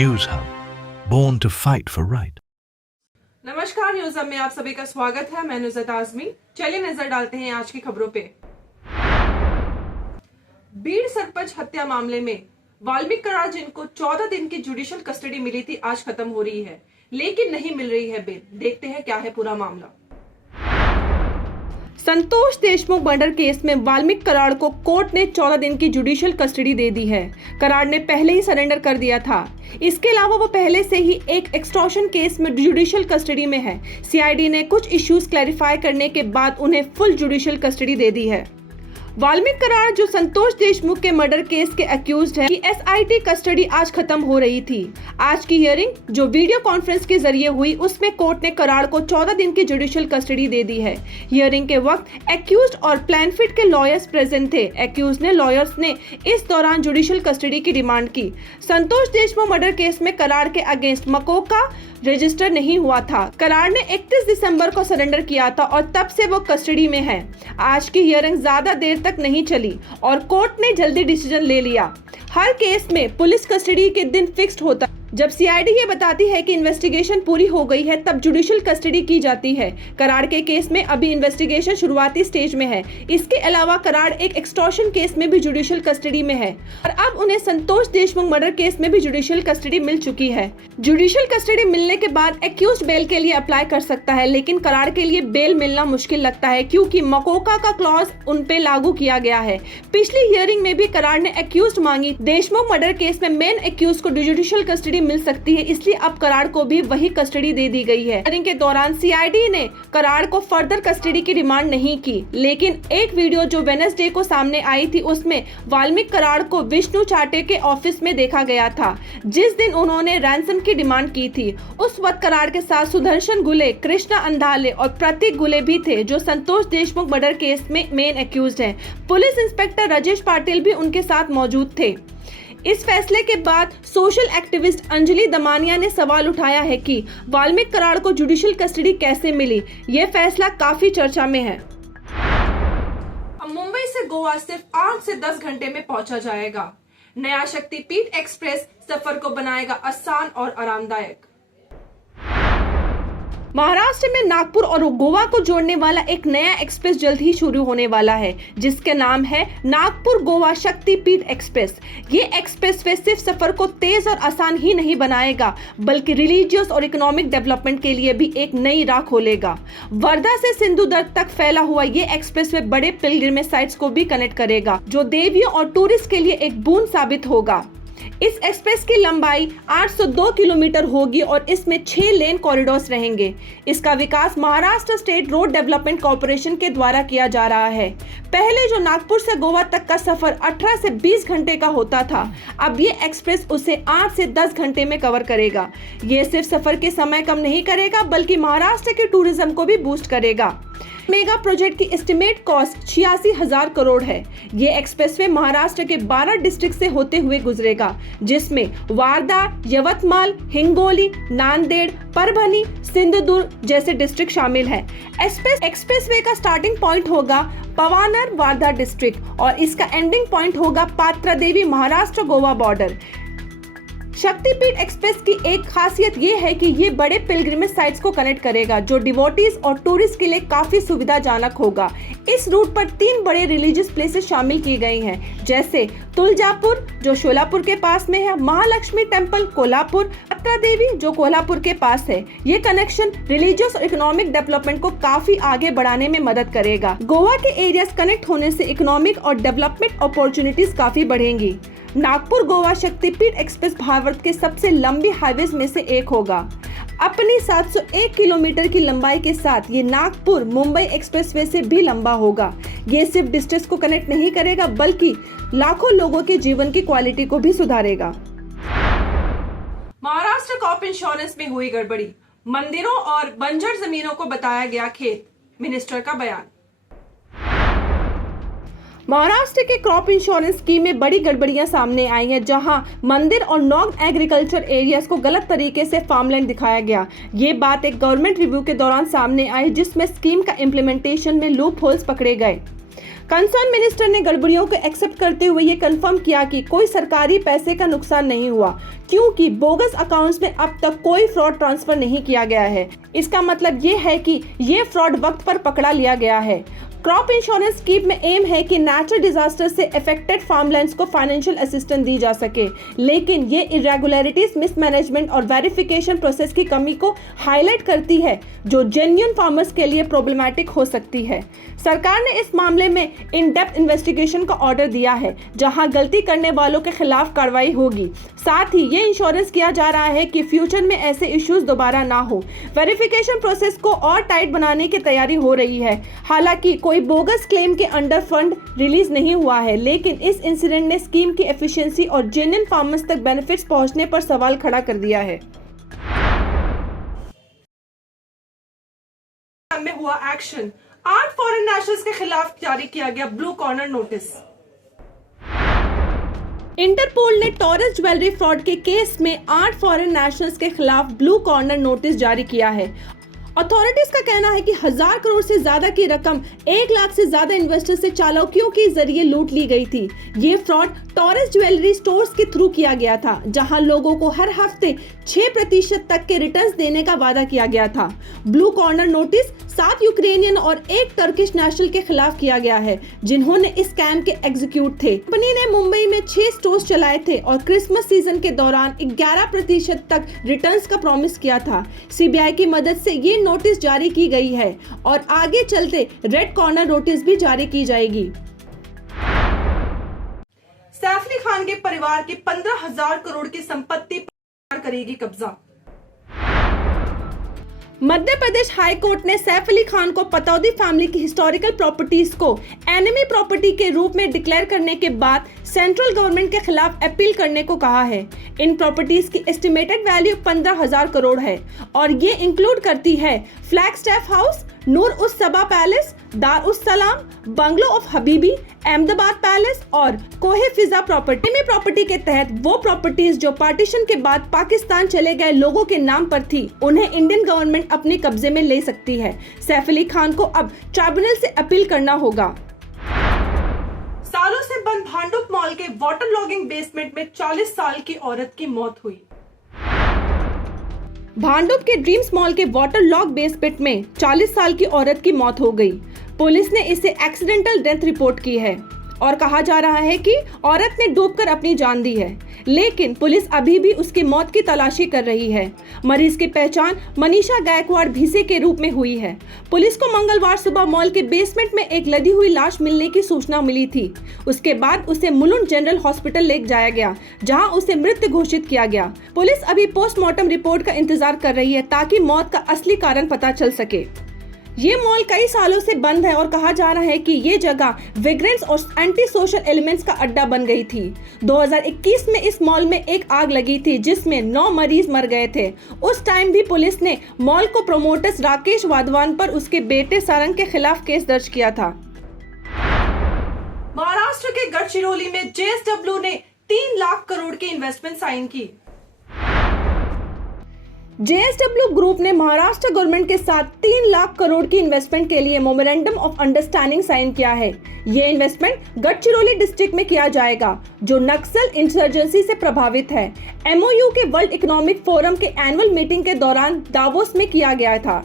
News Hub, born to fight for right. नमस्कार, news hub में आप सभी का स्वागत है। मैं नुज़रत आज़मी। चलिए नजर डालते हैं आज की खबरों पे। बीड़ सरपंच हत्या मामले में वाल्मीकि कराड़, जिनको 14 दिन की जुडिशियल कस्टडी मिली थी, आज खत्म हो रही है, लेकिन नहीं मिल रही है बेल। देखते हैं क्या है पूरा मामला। संतोष देशमुख मर्डर केस में वाल्मीकि कराड़ को कोर्ट ने 14 दिन की जुडिशियल कस्टडी दे दी है। कराड़ ने पहले ही सरेंडर कर दिया था। इसके अलावा वो पहले से ही एक एक्सटॉर्शन केस में जुडिशियल कस्टडी में है। सीआईडी ने कुछ इश्यूज क्लैरिफाई करने के बाद उन्हें फुल जुडिशियल कस्टडी दे दी है। वाल्मीकि कराड़, जो संतोष देशमुख के मर्डर केस के अक्यूज्ड हैं, की एसआईटी कस्टडी आज खत्म हो रही थी। आज की हियरिंग जो वीडियो कॉन्फ्रेंस के जरिए हुई, उसमें कोर्ट ने कराड़ को 14 दिन की जुडिशियल कस्टडी दे दी है। हियरिंग के वक्त एक्यूज्ड और प्लानफिट के लॉयर्स प्रेजेंट थे। एक्यूज्ड ने लॉयर्स ने इस दौरान जुडिशियल कस्टडी की डिमांड की। संतोष देशमुख मर्डर केस में कराड़ के अगेंस्ट मकोका रजिस्टर नहीं हुआ था। कराड़ ने 31 दिसंबर को सरेंडर किया था और तब से वो कस्टडी में है। आज की हियरिंग ज्यादा देर तक नहीं चली और कोर्ट ने जल्दी डिसीजन ले लिया। हर केस में पुलिस कस्टडी के दिन फिक्स्ड होता। जब सीआईडी ये बताती है कि इन्वेस्टिगेशन पूरी हो गई है, तब जुडिशियल कस्टडी की जाती है। कराड़ के केस में अभी इन्वेस्टिगेशन शुरुआती स्टेज में है। इसके अलावा कराड़ एक एक्सटॉर्शन केस में भी जुडिशियल कस्टडी में है और अब उन्हें संतोष देशमुख मर्डर केस में भी जुडिशियल कस्टडी मिल चुकी है। जुडिशियल कस्टडी मिलने के बाद एक्यूज्ड बेल के लिए अप्लाई कर सकता है, लेकिन कराड़ के लिए बेल मिलना मुश्किल लगता है क्योंकि मकोका का क्लॉज उन पे लागू किया गया है। पिछली हियरिंग में भी कराड़ ने एक्यूज्ड मांगी। देशमुख मर्डर केस में मेन एक्यूज को जुडिशियल कस्टडी मिल सकती है, इसलिए अब कराड़ को भी वही कस्टडी दे दी गई है। हियरिंग के दौरान सीआईडी ने कराड़ को फर्दर कस्टडी की डिमांड नहीं की, लेकिन एक वीडियो जो वेडनेसडे को सामने आई थी, उसमें वाल्मीकि कराड़ को विष्णु चाटे के ऑफिस में देखा गया था, जिस दिन उन्होंने रैंसम की डिमांड की थी। उस वक्त कराड़ के साथ सुदर्शन गुले, कृष्णा अंधाले और प्रतीक गुले भी थे, जो संतोष देशमुख मर्डर केस में मेन एक्यूज्ड हैं। पुलिस इंस्पेक्टर राजेश पाटिल भी उनके साथ मौजूद थे। इस फैसले के बाद सोशल एक्टिविस्ट अंजलि दमानिया ने सवाल उठाया है कि वाल्मीकि कराड़ को जुडिशियल कस्टडी कैसे मिली। यह फैसला काफी चर्चा में है। अब मुंबई से गोवा सिर्फ 8 से 10 घंटे में पहुंचा जाएगा। नया शक्तिपीठ एक्सप्रेस सफर को बनाएगा आसान और आरामदायक। महाराष्ट्र में नागपुर और गोवा को जोड़ने वाला एक नया एक्सप्रेस जल्द ही शुरू होने वाला है, जिसके नाम है नागपुर गोवा शक्तिपीठ एक्सप्रेस। ये एक्सप्रेस वे सिर्फ सफर को तेज और आसान ही नहीं बनाएगा, बल्कि रिलीजियस और इकोनॉमिक डेवलपमेंट के लिए भी एक नई राह खोलेगा। वर्धा से सिंधुदुर्ग तक फैला हुआ ये एक्सप्रेस वे बड़े पिलग्रिमेज साइट्स को भी कनेक्ट करेगा, जो देवियों और टूरिस्ट के लिए एक बूंद साबित होगा। इस एक्सप्रेस की लंबाई 802 किलोमीटर होगी और इसमें 6 लेन कॉरिडोर्स रहेंगे। इसका विकास Maharashtra state road development corporation के द्वारा किया जा रहा है। पहले जो नागपुर से गोवा तक का सफर 18 से 20 घंटे का होता था, अब ये एक्सप्रेस उसे 8 से 10 घंटे में कवर करेगा। ये सिर्फ सफर के समय कम नहीं करेगा, बल्कि महाराष्ट्र के टूरिज्म को भी बूस्ट करेगा। मेगा प्रोजेक्ट की एस्टिमेट कॉस्ट 86,000 करोड़ है। ये एक्सप्रेसवे महाराष्ट्र के 12 डिस्ट्रिक्ट से होते हुए गुजरेगा, जिसमें वार्धा, यवतमाल, हिंगोली, नांदेड़, परभनी, सिंधुदुर्ग जैसे डिस्ट्रिक्ट शामिल हैं। एक्सप्रेसवे का स्टार्टिंग पॉइंट होगा पवानर वार्धा डिस्ट्रिक्ट और इसका एंडिंग पॉइंट होगा पात्रादेवी महाराष्ट्र गोवा बॉर्डर। शक्तिपीठ एक्सप्रेस की एक खासियत ये है कि ये बड़े पिलग्रिमेज साइट्स को कनेक्ट करेगा, जो डिवोटीज और टूरिस्ट के लिए काफी सुविधाजनक होगा। इस रूट पर 3 बड़े रिलीजियस प्लेसेस शामिल की गई हैं, जैसे तुलजापुर जो शोलापुर के पास में है, महालक्ष्मी टेम्पल कोल्हापुर, पत्रा देवी जो कोल्हापुर के पास है। ये कनेक्शन रिलीजियस और इकोनॉमिक डेवलपमेंट को काफी आगे बढ़ाने में मदद करेगा। गोवा के एरियाज कनेक्ट होने से इकोनॉमिक और डेवलपमेंट अपॉर्चुनिटीज काफी बढ़ेंगी। नागपुर गोवा शक्तिपीठ एक्सप्रेस भारत के सबसे लंबी हाईवेज में से एक होगा। अपनी 701 किलोमीटर की लंबाई के साथ ये नागपुर मुंबई एक्सप्रेसवे से भी लंबा होगा। ये सिर्फ डिस्टेंस को कनेक्ट नहीं करेगा, बल्कि लाखों लोगों के जीवन की क्वालिटी को भी सुधारेगा। महाराष्ट्र क्रॉप इंश्योरेंस में हुई गड़बड़ी, मंदिरों और बंजर जमीनों को बताया गया खेत, मिनिस्टर का बयान। महाराष्ट्र के क्रॉप इंश्योरेंस स्कीम में बड़ी गड़बड़ियां सामने आई हैं, जहां मंदिर और नॉन एग्रीकल्चर एरियाज को गलत तरीके से फार्मलैंड दिखाया गया। ये बात एक गवर्नमेंट रिव्यू के दौरान सामने आई, जिसमें स्कीम का इम्प्लीमेंटेशन में लूप होल्स पकड़े गए। कंसर्न मिनिस्टर ने गड़बड़ियों को एक्सेप्ट करते हुए ये कंफर्म किया कि कोई सरकारी पैसे का नुकसान नहीं हुआ, क्योंकि बोगस अकाउंट्स में अब तक कोई फ्रॉड ट्रांसफर नहीं किया गया है। इसका मतलब ये है कि ये फ्रॉड वक्त पर पकड़ा लिया गया है। क्रॉप इंश्योरेंस स्कीम में एम है कि नेचुरल डिजास्टर से अफेक्टेड फार्मलैंड्स को फाइनेंशियल असिस्टेंस दी जा सके, लेकिन ये इरेगुलरिटीज, मिसमैनेजमेंट और वेरिफिकेशन प्रोसेस की कमी को हाईलाइट करती है, जो जेन्युइन फार्मर्स के लिए प्रॉब्लमैटिक हो सकती है। सरकार ने इस मामले में इन डेप्थ इन्वेस्टिगेशन का ऑर्डर दिया है, जहां गलती करने वालों के खिलाफ कार्रवाई होगी। साथ ही ये इंश्योरेंस किया जा रहा है कि फ्यूचर में ऐसे इश्यूज दोबारा ना हो। वेरिफिकेशन प्रोसेस को और टाइट बनाने की तैयारी हो रही है। हालांकि कोई बोगस क्लेम के अंडर फंड रिलीज नहीं हुआ है, लेकिन इस इंसिडेंट ने स्कीम की एफिशिएंसी और जेन्युइन फार्मर्स तक बेनिफिट्स पहुंचने पर सवाल खड़ा कर दिया है। में हुआ एक्शन, 8 फॉरेन नेशनल्स के खिलाफ जारी किया गया ब्लू कॉर्नर नोटिस। इंटरपोल ने टॉरस ज्वेलरी फ्रॉड के केस में 8 फॉरेन नेशनल्स के खिलाफ ब्लू कॉर्नर नोटिस जारी किया है। अथॉरिटीज का कहना है कि 1000 करोड़ से ज्यादा की रकम 1 लाख से ज्यादा इन्वेस्टर से चालाकियों के जरिए लूट ली गई थी। ये फ्रॉड टॉरस ज्वेलरी स्टोर्स के थ्रू किया गया था, जहां लोगों को हर हफ्ते 6% तक के रिटर्न्स देने का वादा किया गया था। ब्लू कॉर्नर नोटिस 7 यूक्रेनियन और 1 टर्किश नेशनल के खिलाफ किया गया है, जिन्होंने इस स्कैम के एग्जीक्यूट थे। कंपनी ने मुंबई में 6 स्टोर्स चलाए थे और क्रिसमस सीजन के दौरान 11% तक रिटर्न्स का प्रॉमिस किया था। सीबीआई की मदद से ये नोटिस जारी की गई है और आगे चलते रेड कॉर्नर नोटिस भी जारी की जाएगी। सैफ अली खान के परिवार की 15,000 करोड़ की संपत्ति पर करेगी कब्जा। मध्य प्रदेश हाई कोर्ट ने सैफ अली खान को पतौदी फैमिली की हिस्टोरिकल प्रॉपर्टीज को एनिमी प्रॉपर्टी के रूप में डिक्लेयर करने के बाद सेंट्रल गवर्नमेंट के खिलाफ अपील करने को कहा है। इन प्रॉपर्टीज की एस्टिमेटेड वैल्यू 15,000 करोड़ है और ये इंक्लूड करती है फ्लैगस्टाफ हाउस, नूर उस सबा पैलेस, दार उस सलाम, bungalow of Habibi, Ahmedabad palace और कोहे फिजा प्रॉपर्टी में प्रॉपर्टी के तहत वो प्रॉपर्टीज जो पार्टीशन के बाद पाकिस्तान चले गए लोगों के नाम पर थी, उन्हें इंडियन गवर्नमेंट अपने कब्जे में ले सकती है। सैफ अली खान को अब ट्राइब्यूनल से अपील करना होगा। सालों से बंद भांडुप मॉल के वाटर लॉगिंग बेसमेंट में 40 साल की औरत की मौत हुई। भांडुप के ड्रीम्स मॉल के वाटर लॉक बेसमेंट में 40 साल की औरत की मौत हो गई। पुलिस ने इसे एक्सीडेंटल डेथ रिपोर्ट की है और कहा जा रहा है कि औरत ने डूबकर अपनी जान दी है, लेकिन पुलिस अभी भी उसकी मौत की तलाशी कर रही है। मरीज की पहचान मनीषा गायकवाड़ भीसे के रूप में हुई है। पुलिस को मंगलवार सुबह मॉल के बेसमेंट में एक लदी हुई लाश मिलने की सूचना मिली थी। उसके बाद उसे मुलुंड जनरल हॉस्पिटल ले जाया गया, जहां उसे मृत घोषित किया गया। पुलिस अभी पोस्टमार्टम रिपोर्ट का इंतजार कर रही है ताकि मौत का असली कारण पता चल सके। ये मॉल कई सालों से बंद है और कहा जा रहा है कि ये जगह विग्रेंट्स और एंटी सोशल एलिमेंट्स का अड्डा बन गई थी। 2021 में इस मॉल में एक आग लगी थी जिसमें 9 मरीज मर गए थे। उस टाइम भी पुलिस ने मॉल को प्रमोटर्स राकेश वाधवान पर उसके बेटे सारंग के खिलाफ केस दर्ज किया था। महाराष्ट्र के गढ़चिरौली में जेएसडब्ल्यू ने 3 लाख करोड़ की इन्वेस्टमेंट साइन की। जेएसडब्ल्यू ग्रुप ने महाराष्ट्र गवर्नमेंट के साथ 3 लाख करोड़ की इन्वेस्टमेंट के लिए मेमोरेंडम ऑफ अंडरस्टैंडिंग साइन किया है। ये इन्वेस्टमेंट गढ़चिरौली डिस्ट्रिक्ट में किया जाएगा, जो नक्सल इंसर्जेंसी से प्रभावित है। एमओयू के वर्ल्ड इकोनॉमिक फोरम के एनुअल मीटिंग के दौरान दावोस में किया गया था।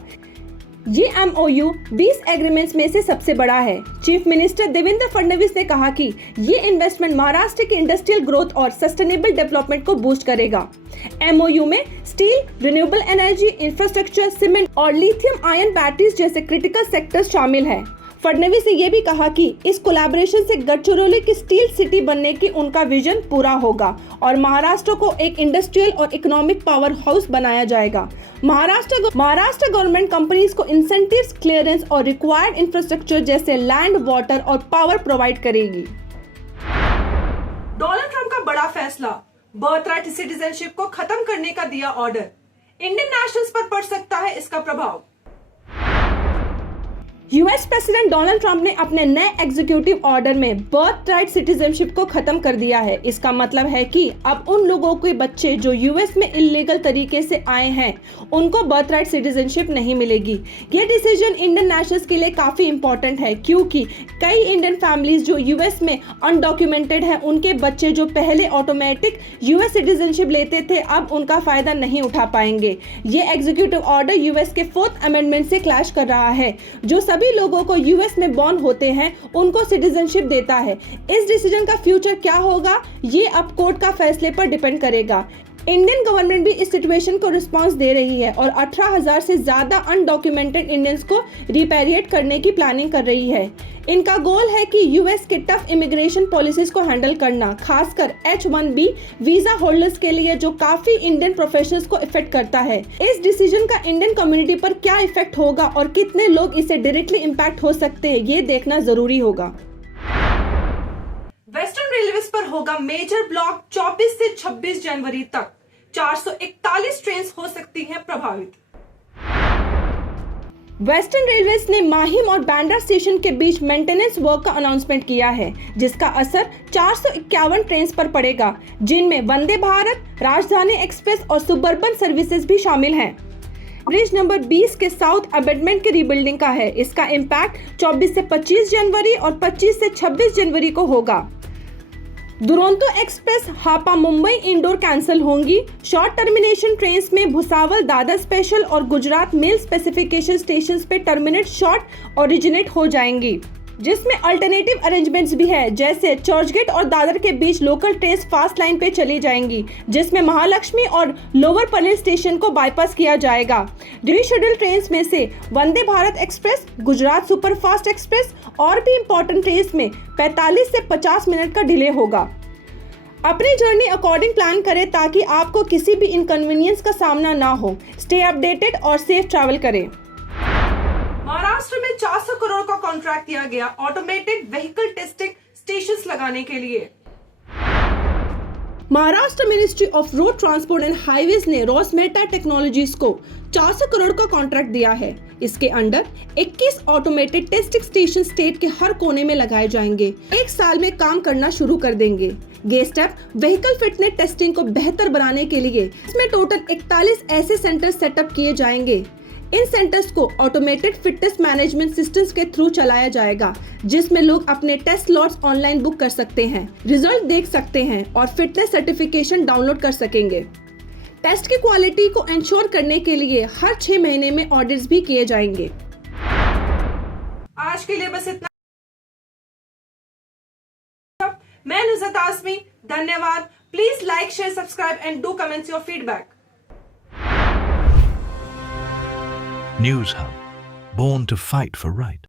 ये एमओयू 20 एग्रीमेंट्स में से सबसे बड़ा है। चीफ मिनिस्टर देवेंद्र फडणवीस ने कहा कि ये इन्वेस्टमेंट महाराष्ट्र की इंडस्ट्रियल ग्रोथ और सस्टेनेबल डेवलपमेंट को बूस्ट करेगा। एमओयू में steel, renewable energy, infrastructure, cement और लिथियम आयन बैटरीज जैसे क्रिटिकल सेक्टर्स शामिल हैं। फडणवीस ने यह भी कहा कि इस कोलैबोरेशन से गढ़चिरौली की स्टील सिटी बनने की उनका विजन पूरा होगा और महाराष्ट्र को एक इंडस्ट्रियल और इकोनॉमिक पावर हाउस बनाया जाएगा। महाराष्ट्र गवर्नमेंट कंपनीज को इंसेंटिव्स, क्लियरेंस और रिक्वायर्ड इंफ्रास्ट्रक्चर जैसे लैंड, वाटर और पावर प्रोवाइड करेगी। डोनाल्ड ट्रंप का बड़ा फैसला, बर्थराइट सिटीजनशिप को खत्म करने का दिया ऑर्डर। इंडियन नेशनल्स पर पड़ सकता है इसका प्रभाव। यूएस प्रेसिडेंट डोनाल्ड ट्रंप ने अपने नए एग्जीक्यूटिव ऑर्डर में बर्थ राइट सिटीजनशिप को खत्म कर दिया है। इसका मतलब है कि अब उन लोगों के बच्चे जो यूएस में इलीगल तरीके से आए हैं उनको बर्थ राइट सिटीजनशिप नहीं मिलेगी। ये डिसीजन इंडियन नेशनल्स के लिए काफी इंपॉर्टेंट है, क्योंकि कई इंडियन फैमिलीज जो यूएस में अनडॉक्यूमेंटेड है उनके बच्चे जो पहले ऑटोमेटिक यूएस सिटीजनशिप लेते थे अब उनका फायदा नहीं उठा पाएंगे। ये एग्जीक्यूटिव ऑर्डर यूएस के 4th अमेंडमेंट से क्लैश कर रहा है, जो सभी लोगों को यूएस में बॉर्न होते हैं उनको सिटीजनशिप देता है। इस डिसीजन का फ्यूचर क्या होगा ये अब कोर्ट का फैसले पर डिपेंड करेगा। इंडियन गवर्नमेंट भी इस सिचुएशन को रिस्पांस दे रही है और 18,000 से ज्यादा अनडॉक्यूमेंटेड इंडियंस को रिपेरिएट करने की प्लानिंग कर रही है। इनका गोल है कि यूएस के टफ इमिग्रेशन पॉलिसीज को हैंडल करना, खासकर H-1B वीजा होल्डर्स के लिए जो काफी इंडियन प्रोफेशनल्स को इफेक्ट करता है। इस डिसीजन का इंडियन कम्युनिटी पर क्या इफेक्ट होगा और कितने लोग इससे डायरेक्टली इम्पैक्ट हो सकते हैं ये देखना जरूरी होगा। वेस्टर्न रेलवेज पर होगा मेजर ब्लॉक 24 से 26 जनवरी तक 441 ट्रेन हो सकती हैं प्रभावित। वेस्टर्न रेलवेज ने माहिम और बांद्रा स्टेशन के बीच मेंटेनेंस वर्क का अनाउंसमेंट किया है, जिसका असर 451 ट्रेन पर पड़ेगा, जिनमें वंदे भारत, राजधानी एक्सप्रेस और सुबर्बन सर्विसेज भी शामिल हैं। ब्रिज नंबर 20 के साउथ अबेटमेंट की रीबिल्डिंग का है। इसका इम्पैक्ट 24 से 25 जनवरी और 25 से 26 जनवरी को होगा। दुरंतो एक्सप्रेस हापा मुंबई इंडोर कैंसिल होंगी। शॉर्ट टर्मिनेशन ट्रेन्स में भुसावल, दादर स्पेशल और गुजरात मेल स्पेसिफिकेशन स्टेशंस पे टर्मिनेट शॉर्ट ओरिजिनेट हो जाएंगी, जिसमें अल्टरनेटिव अरेंजमेंट्स भी है, जैसे चर्चगेट और दादर के बीच लोकल ट्रेन फास्ट लाइन पे चली जाएंगी, जिसमें महालक्ष्मी और लोअर पनवेल स्टेशन को बाईपास किया जाएगा। रीशेड्यूल ट्रेन में से Vande Bharat express, Gujarat superfast express और भी इंपॉर्टेंट ट्रेन में 45 से 50 मिनट का डिले होगा। अपनी जर्नी अकॉर्डिंग प्लान करें ताकि आपको किसी भी इनकन्वीनियंस का सामना ना हो। स्टे अपडेटेड और सेफ ट्रैवल करें। महाराष्ट्र में 400 करोड़ का कॉन्ट्रैक्ट दिया गया ऑटोमेटेड व्हीकल टेस्टिंग स्टेशंस लगाने के लिए। Maharashtra ministry of road transport and highways ने रोसमेटा टेक्नोलॉजीज को 400 करोड़ का कॉन्ट्रैक्ट दिया है। इसके under 21 automated testing station state के हर कोने में लगाए जाएंगे। एक साल में काम करना शुरू कर देंगे। ये स्टेप व्हीकल फिटनेस टेस्टिंग को बेहतर बनाने के लिए इसमें टोटल 41 ऐसे सेंटर सेटअप किए जाएंगे। इन सेंटर्स को ऑटोमेटेड फिटनेस मैनेजमेंट सिस्टम्स के थ्रू चलाया जाएगा, जिसमें लोग अपने टेस्ट स्लॉट्स ऑनलाइन बुक कर सकते हैं, रिजल्ट देख सकते हैं और फिटनेस सर्टिफिकेशन डाउनलोड कर सकेंगे। टेस्ट की क्वालिटी को इंश्योर करने के लिए हर 6 महीने में ऑडिट्स भी किए जाएंगे। आज के लिए बस इतना। मैं नुज़रत आज़मी, धन्यवाद। Please like, share, subscribe and do comments your feedback. News Hub, born to fight for right.